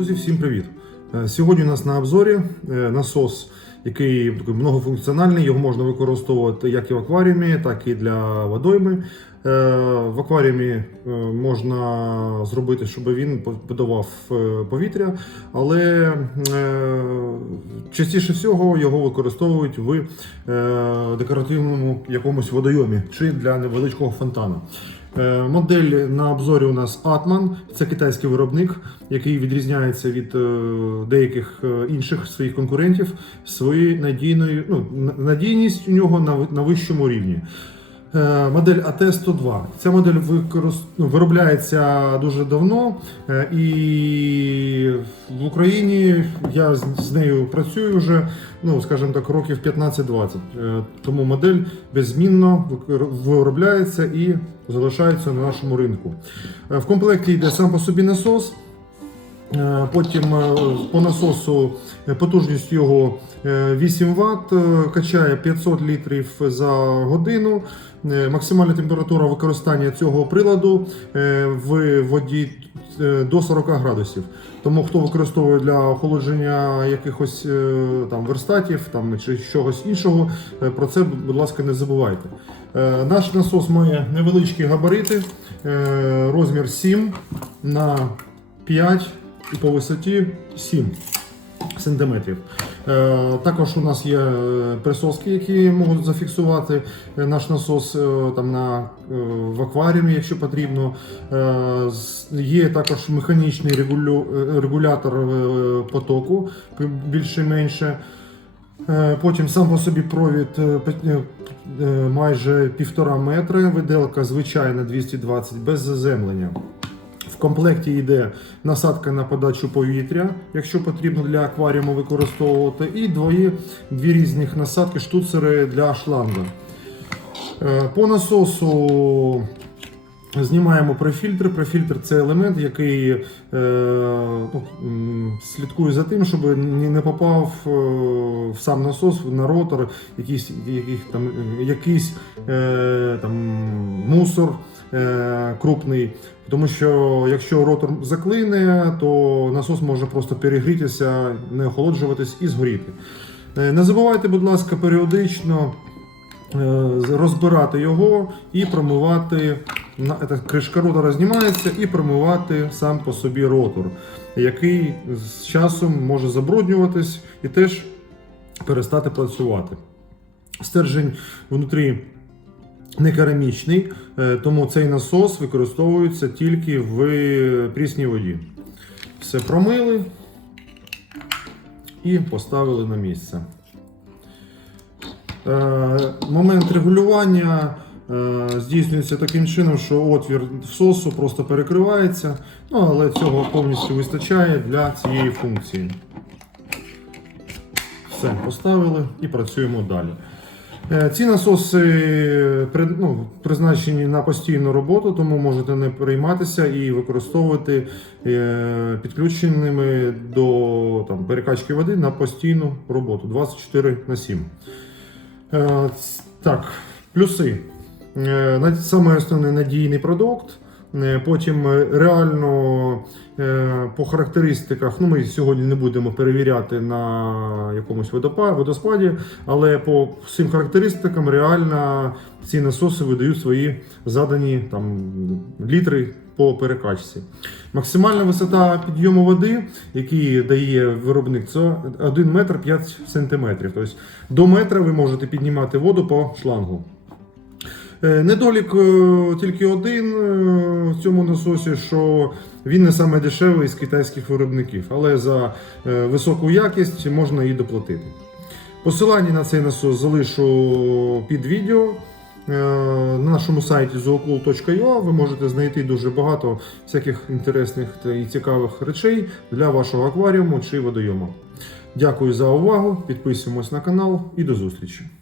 Друзі, всім привіт! Е, Сьогодні у нас на обзорі е, насос, який такий многофункціональний, його можна використовувати як і в акваріумі, так і для водойми. Е, В акваріумі можна зробити, щоб він подавав повітря, але частіше всього його використовують в декоративному якомусь водойомі чи для невеличкого фонтану. Е, Модель на обзорі у нас Atman. Це китайський виробник, який відрізняється від е, деяких е, інших своїх конкурентів своєю надійною ну, надійність у нього на, на вищому рівні. Е, Модель AT102. Ця модель використ... ну, виробляється дуже давно, е, і в Україні я з нею працюю вже, ну скажімо так, років 15-20. Е, Тому модель беззмінно викор- виробляється і залишається на нашому ринку. В комплекті йде сам по собі насос. Е, Потім е, по насосу е, потужність його е, 8 Вт, качає 500 літрів за годину. Максимальна температура використання цього приладу в воді до 40 градусів. Тому хто використовує для охолодження якихось там верстатів там, чи чогось іншого, про це, будь ласка, не забувайте. Наш насос має невеличкі габарити, розмір 7 на 5 і по висоті 7 сантиметрів. Е, Також у нас є присоски, які можуть зафіксувати е, наш насос е, там на, в акваріумі, якщо потрібно. Є також механічний регулю, регулятор потоку більше-менше. Потім сам по собі провід майже півтора метри, виделка звичайна 220 без заземлення. В комплекті йде насадка на подачу повітря, якщо потрібно для акваріуму використовувати, і двої, дві різних насадки, штуцери для шланга. Е, По насосу знімаємо префільтр. Префільтр це елемент, який е, ну, слідкує за тим, щоб не попав е, в сам насос на ротор якийсь, яких, там, якийсь там, мусор крупний. Тому що якщо ротор заклине, то насос може просто перегрітися, не охолоджуватись і згоріти. Е, Не забувайте, будь ласка, періодично е, розбирати його і промивати. Кришка ротора знімається і промивати сам по собі ротор, який з часом може забруднюватись і теж перестати працювати. Стержень внутрі не керамічний, е, тому цей насос використовується тільки в прісній воді. Все промили і поставили на місце. Е, Момент регулювання е, здійснюється таким чином, що отвір всосу просто перекривається, ну, але цього повністю вистачає для цієї функції. Все, поставили і працюємо далі. Е, Ці насоси ну, призначені на постійну роботу, тому можете не перейматися і використовувати е, підключеними до там, перекачки води на постійну роботу 24 на 7. Е, Так, плюси. Е, Саме основне надійний продукт. Е, Потім е, реально е, по характеристиках, ну ми сьогодні не будемо перевіряти на якомусь водоспаді, але по всім характеристикам реально ці насоси видають свої задані там, літри по перекачці. Максимальна висота підйому води, який дає виробник, це 1 метр 5 сантиметрів. Тобто до метра ви можете піднімати воду по шлангу. Е, Недолік е, тільки один е, в цьому насосі, що він не саме дешевий з китайських виробників, але за високу якість можна і доплатити. Посилання на цей насос залишу під відео. На нашому сайті zoocool.ua ви можете знайти дуже багато всяких інтересних і цікавих речей для вашого акваріуму чи водойому. Дякую за увагу, підписуємось на канал і до зустрічі!